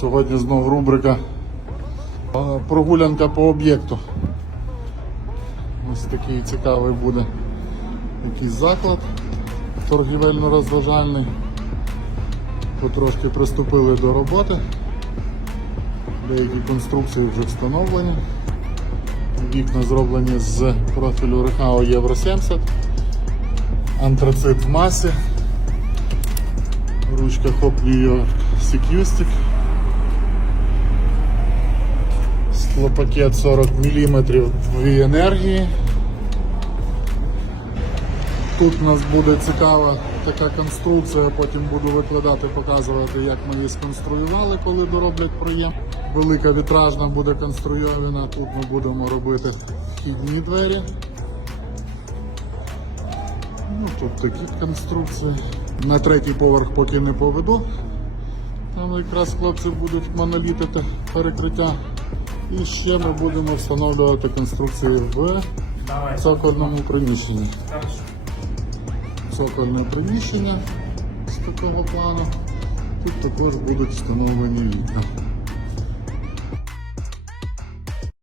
Сьогодні знов рубрика е, прогулянка по об'єкту. Ось такий цікавий буде якийсь заклад торгівельно-розважальний. Потрошки приступили до роботи. Деякі конструкції вже встановлені. Вікна зроблені з профілю Рехао Євро 70. Антрацит в масі. Ручка Hop New York Secustic. Склопакет 40 мм дві енергії. Тут у нас буде цікава така конструкція, потім буду викладати, показувати, як ми її сконструювали, коли дороблять проєм. Велика вітражна буде конструйована, тут ми будемо робити вхідні двері. Ну, тут такі конструкції. На третій поверх поки не поведу. Там якраз хлопці будуть монолітити перекриття. І ще ми будемо встановлювати конструкції в цокольному приміщенні. Цокольне приміщення з такого плану. Тут також будуть встановлені вікна.